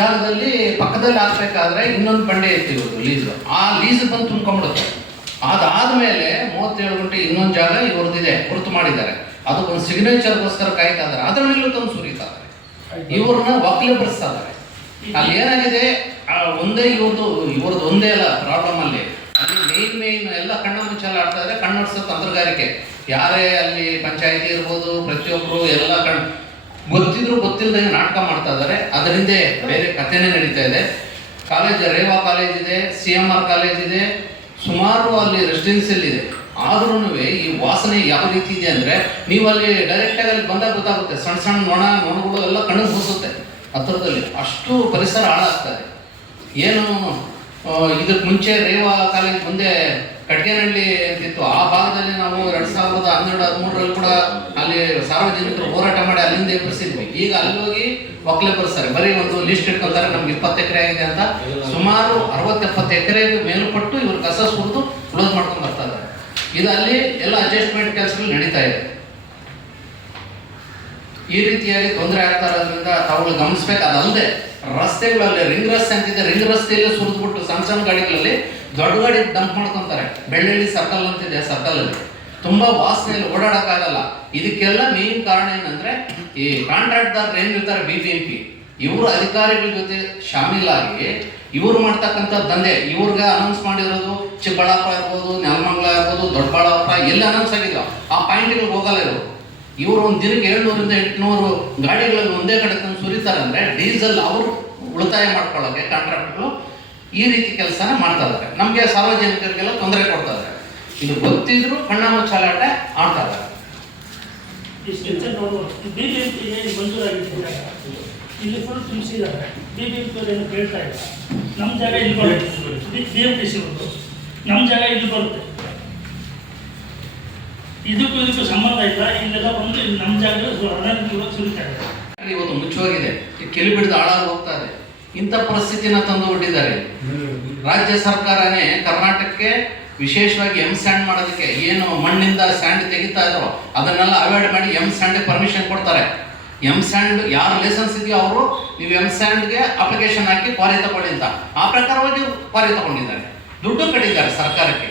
ಜಾಗದಲ್ಲಿ ಪಕ್ಕದಲ್ಲಿ ಹಾಕ್ಬೇಕಾದ್ರೆ ಇನ್ನೊಂದು ಬಂಡೆ ಇತ್ತು ಇವರು ಲೀಸ್ ಆ ಲೀಸ್ ಬಂದು ತುಂಬ್ಕೊಂಡ್ಬಿಡುತ್ತೆ. ಅದಾದ್ಮೇಲೆ ಮೂವತ್ತೇಳು ಗಂಟೆ ಇನ್ನೊಂದು ಜಾಗ ಇವ್ರದ್ದಿದೆ ಗುರುತು ಮಾಡಿದ್ದಾರೆ. ಅದಕ್ಕೊಂದು ಸಿಗ್ನೇಚರ್ಗೋಸ್ಕರ ಕಾಯ್ತಾದ್ರೆ ಅದ್ರ ಮೇಲೂ ತಂದು ಸುರಿತಾರೆ. ಇವ್ರನ್ನ ಒಕ್ಕಲಿಬರಿಸ್ತಾ ಇದ್ದಾರೆ ಅಲ್ಲಿ ಏನಾಗಿದೆ? ಆ ಒಂದೇ ಇವ್ರದ್ದು ಇವ್ರದ್ದು ಒಂದೇ ಅಲ್ಲ ಪ್ರಾಬ್ಲಮ್ ಅಲ್ಲಿ. ಅಲ್ಲಿ ಮೇನ್ ಮೇನ್ ಎಲ್ಲ ಕಣ್ಣ ಮುಚ್ಚಾಲ ಆಡ್ತಾ ಇದ್ರೆ ಕಣ್ಣೊಡ್ಸೋ ತಂತ್ರಗಾರಿಕೆ. ಯಾರೇ ಅಲ್ಲಿ ಪಂಚಾಯತಿ ಇರ್ಬೋದು ಪ್ರತಿಯೊಬ್ಬರು ಎಲ್ಲ ಕಣ್ ಗೊತ್ತಿದ್ರು ಗೊತ್ತಿಲ್ಲದಂಗೆ ನಾಟಕ ಮಾಡ್ತಾ ಇದ್ದಾರೆ. ಅದರಿಂದ ಬೇರೆ ಕಥೆನೇ ನಡೀತಾ ಇದೆ. ಕಾಲೇಜ್, ರೇವಾ ಕಾಲೇಜ್ ಇದೆ, ಸಿ ಎಂ ಆರ್ ಕಾಲೇಜ್ ಇದೆ. ಸುಮಾರು ಅಲ್ಲಿ ರೆಸಿಡೆನ್ಸಿಯಲ್ ಇದೆ. ಆದ್ರೂ ಈ ವಾಸನೆ ಯಾವ ರೀತಿ ಇದೆ ಅಂದ್ರೆ ನೀವು ಅಲ್ಲಿ ಡೈರೆಕ್ಟಾಗಿ ಅಲ್ಲಿ ಬಂದಾಗ ಗೊತ್ತಾಗುತ್ತೆ. ಸಣ್ಣ ಸಣ್ಣ ನೊಣ, ನೊಣಗಳು ಎಲ್ಲ ಕಣ್ಣು ಮೂಸುತ್ತೆ. ಹತ್ರದಲ್ಲಿ ಅಷ್ಟು ಪರಿಸರ ಹಾಳಾಗ್ತದೆ ಏನು ಇದಕ್ಕೆ ಮುಂಚೆ ರೇವಾ ಕಾಲೇಜ್ ಮುಂದೆ ಕಟ್ಗೆನಹಳ್ಳಿ ಅಂತಿತ್ತು. ಆ ಭಾಗದಲ್ಲಿ ನಾವು ಎರಡು ಸಾವಿರದ ಹನ್ನೆರಡು, ಹದಿಮೂರರಲ್ಲಿ ಕೂಡ ಅಲ್ಲಿ ಸಾರ್ವಜನಿಕರು ಹೋರಾಟ ಮಾಡಿ ಅಲ್ಲಿಂದ ಎಬ್ಬಿಸಿದ್ವಿ ಈಗ ಅಲ್ಲಿ ಹೋಗಿ ಒಕ್ಕಲೆ ಬರ್ಸ್ತಾರೆ ಬರೀ ಒಂದು ಲಿಸ್ಟ್ ಇಟ್ಕೊಳ್ತಾರೆ, ನಮ್ಗೆ ಇಪ್ಪತ್ತು ಎಕರೆ ಆಗಿದೆ ಅಂತ. ಸುಮಾರು ಅರವತ್ತೆಪ್ಪತ್ತು ಎಕರೆ ಮೇಲ್ಪಟ್ಟು ಇವರು ಕಸ ಸುರಿದು ಕ್ಲೋಸ್ ಮಾಡ್ಕೊಂಡು ಬರ್ತಾ ಇದ್ದಾರೆ. ಇದು ಅಲ್ಲಿ ಎಲ್ಲ ಅಡ್ಜಸ್ಟ್ಮೆಂಟ್ ಕೆಲಸಗಳು ನಡೀತಾ ಇದೆ. ಈ ರೀತಿಯಾಗಿ ತೊಂದರೆ ಆಗ್ತಾ ಇರೋದ್ರಿಂದ ತಾವುಗಳು ಗಮನಿಸ್ಬೇಕು. ಅದಲ್ಲದೆ ರಸ್ತೆಗಳಲ್ಲಿ ರಿಂಗ್ ರಸ್ತೆ ಅಂತಿದೆ. ರಿಂಗ್ ರಸ್ತೆಯಲ್ಲಿ ಸುರಿದ್ಬಿಟ್ಟು ಸಣ್ಣ ಸಣ್ಣ ಗಾಡಿಗಳಲ್ಲಿ ದೊಡ್ಡ ಗಾಡಿ ಡಂಪ್ ಮಾಡ್ಕೊತಾರೆ. ಬೆಳ್ಳಳ್ಳಿ ಸರ್ಕಲ್ ಅಂತಿದೆ ಸರ್ಕಲ್ ಅಲ್ಲಿ. ತುಂಬಾ ವಾಸನೆಯಲ್ಲಿ ಓಡಾಡಕ್ಕಾಗಲ್ಲ. ಇದಕ್ಕೆಲ್ಲ ಮೇನ್ ಕಾರಣ ಏನಂದ್ರೆ, ಈ ಕಾಂಟ್ರಾಕ್ಟ್ದಾರ್ ಏನಿರ್ತಾರೆ ಬಿ ಬಿ ಎಂ ಪಿ ಇವರು ಅಧಿಕಾರಿಗಳ ಜೊತೆ ಶಾಮೀಲಾಗಿ ಇವ್ರು ಮಾಡ್ತಕ್ಕಂಥ ದಂಧೆ, ಇವ್ರಿಗೆ ಅನೌನ್ಸ್ ಮಾಡಿರೋದು ಚಿಕ್ಕಬಳ್ಳಾಪುರ ಇರ್ಬೋದು, ನೆಲಮಂಗಲ ಇರ್ಬೋದು, ದೊಡ್ಡಬಳ್ಳಾಪುರ, ಎಲ್ಲಿ ಅನೌನ್ಸ್ ಆಗಿದ್ರು ಆ ಪಾಯಿಂಟ್ಗಳಿಗೆ ಹೋಗಲ್ಲ ಇವರು. ಇವರು ಒಂದು ದಿನಕ್ಕೆ ಏಳ್ನೂರಿಂದ ಎಂಟುನೂರು ಗಾಡಿಗಳನ್ನು ಒಂದೇ ಕಡೆ ತಂದು ಸುರಿತಾರೆ ಅಂದ್ರೆ ಡೀಸೆಲ್ ಅವರು ಉಳಿತಾಯ ಮಾಡ್ಕೊಳ್ಳೋಕೆ ಕಾಂಟ್ರಾಕ್ಟ್ಗಳು ಈ ರೀತಿ ಕೆಲಸನ ಮಾಡ್ತಾ ಇದ್ದಾರೆ. ನಮಗೆ ಸಾರ್ವಜನಿಕರಿಗೆಲ್ಲ ತೊಂದರೆ ಕೊಡ್ತಾ ಇದ್ದಾರೆ ಇದು ಗೊತ್ತಿದ್ರು ಕಣ್ಣ ಚಾಲಾಟ ಆಡ್ತಾ ಇದ್ದಾರೆ. ಇಲ್ಲಿ ಫುಲ್ ತುಂಬಿಸಿದ್ದಾರೆ. ಬಿ ಬಿ ಎಂ ಏನು ಕೇಳ್ತಾ ಇಲ್ಲ. ನಮ್ಮ ಜಾಗ ಇಲ್ಲಿ ಬರುತ್ತೆ. ಬಿ ಎಂ ಟಿ ಸಿ ಬಂದು ನಮ್ಮ ಜಾಗ ಇಲ್ಲಿ ಬರುತ್ತೆ. ಇದಕ್ಕೂ ಇದಕ್ಕೂ ಸಂಬಂಧ ಇಲ್ಲ. ಇಲ್ಲೆಲ್ಲ ಬಂದು ಇಲ್ಲಿ ನಮ್ಮ ಜಾಗ ಅನಧಿಕೃತ ಸುರಿತಾ ಇದೆ ಇವತ್ತು ಮುಚ್ಚೋಗಿದೆ ಕೆಲಿ ಬಿಡಿದು ಹಾಳಾಗಿ ಹೋಗ್ತಾ ಇದೆ. ಇಂಥ ಪರಿಸ್ಥಿತಿನ ತಂದು ಬಿಟ್ಟಿದ್ದಾರೆ. ರಾಜ್ಯ ಸರ್ಕಾರನೇ ಕರ್ನಾಟಕಕ್ಕೆ ವಿಶೇಷವಾಗಿ ಎಂ ಸ್ಯಾಂಡ್ ಮಾಡೋದಕ್ಕೆ ಏನು ಮಣ್ಣಿಂದ ಸ್ಯಾಂಡ್ ತೆಗಿತಾ ಇದ್ರು ಅದನ್ನೆಲ್ಲ ಅವಾಯ್ಡ್ ಮಾಡಿ ಎಂ ಸ್ಯಾಂಡ್ಗೆ ಪರ್ಮಿಷನ್ ಕೊಡ್ತಾರೆ. ಎಂ ಸ್ಯಾಂಡ್ ಯಾರು ಲೈಸೆನ್ಸ್ ಇದೆಯೋ ಅವರು ನೀವು ಎಂ ಸ್ಯಾಂಡ್ಗೆ ಅಪ್ಲಿಕೇಶನ್ ಹಾಕಿ ಕ್ವಾರಿ ತಗೊಳ್ಳಿ ಅಂತ. ಆ ಪ್ರಕಾರವಾಗಿ ಕ್ವಾರಿ ತಗೊಂಡಿದ್ದಾರೆ. ದುಡ್ಡು ಕಟ್ಟಿದ್ದಾರೆ ಸರ್ಕಾರಕ್ಕೆ.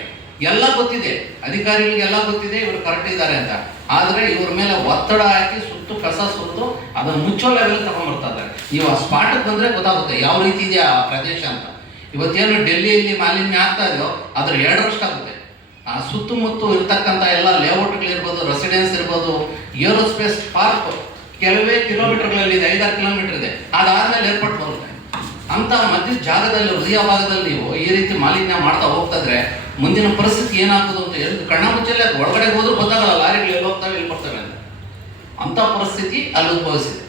ಎಲ್ಲ ಗೊತ್ತಿದೆ. ಅಧಿಕಾರಿಗಳಿಗೆಲ್ಲ ಗೊತ್ತಿದೆ, ಇವರು ಕರೆಕ್ಟ್ ಇದ್ದಾರೆ ಅಂತ. ಆದರೆ ಇವ್ರ ಮೇಲೆ ಒತ್ತಡ ಹಾಕಿ ಸುತ್ತು, ಕಸ ಸುತ್ತು ಅದನ್ನು ಮುಚ್ಚೋ ಲೆವೆಲ್ ತಗೊಂಡ್ಬರ್ತಾ ಇದ್ದಾರೆ. ನೀವು ಆ ಸ್ಪಾಟ್ಗೆ ಬಂದ್ರೆ ಗೊತ್ತಾಗುತ್ತೆ. ಯಾವ ರೀತಿ ಇದೆಯಾ ಆ ಪ್ರದೇಶ ಅಂತ. ಇವತ್ತೇನು ಡೆಲ್ಲಿಯಲ್ಲಿ ಮಾಲಿನ್ಯ ಆಗ್ತಾ ಇದೆಯೋ ಅದ್ರ ಎರಡರಷ್ಟಾಗುತ್ತೆ ಆ ಸುತ್ತಮುತ್ತ ಇರ್ತಕ್ಕಂಥ ಎಲ್ಲ ಲೇಔಟ್ಗಳಿರ್ಬೋದು ರೆಸಿಡೆನ್ಸ್ ಇರ್ಬೋದು ಏರೋಸ್ಪೇಸ್ ಪಾರ್ಕ್ ಕೆಲವೇ ಕಿಲೋಮೀಟರ್ಗಳಲ್ಲಿ ಇದೆ ಐದಾರು ಕಿಲೋಮೀಟರ್ ಇದೆ. ಅದಾದ್ಮೇಲೆ ಏರ್ಪೋರ್ಟ್ ಬರುತ್ತೆ. ಅಂತ ಮಧ್ಯ ಜಾಗದಲ್ಲಿ ಹೃದಯ ಭಾಗದಲ್ಲಿ ನೀವು ಈ ರೀತಿ ಮಾಲಿನ್ಯ ಮಾಡ್ತಾ ಹೋಗ್ತಾ ಇದ್ರೆ ಮುಂದಿನ ಪರಿಸ್ಥಿತಿ ಏನಾಗ್ತದೆ ಅಂತ ಹೇಳಿ ಕಣ್ಣ ಮುಚ್ಚಲ್ಲೇ ಒಳಗಡೆ ಹೋದ್ರೂ ಗೊತ್ತಾಗಲ್ಲ ಲಾರಿಗಳು ಎಲ್ಲಿ ಹೋಗ್ತವೆ ಎಲ್ಲಿ ಬರ್ತವೆ ಅಂತ. ಅಂತ ಪರಿಸ್ಥಿತಿ ಅಲ್ಲಿ ಉದ್ಭವಿಸಿದೆ.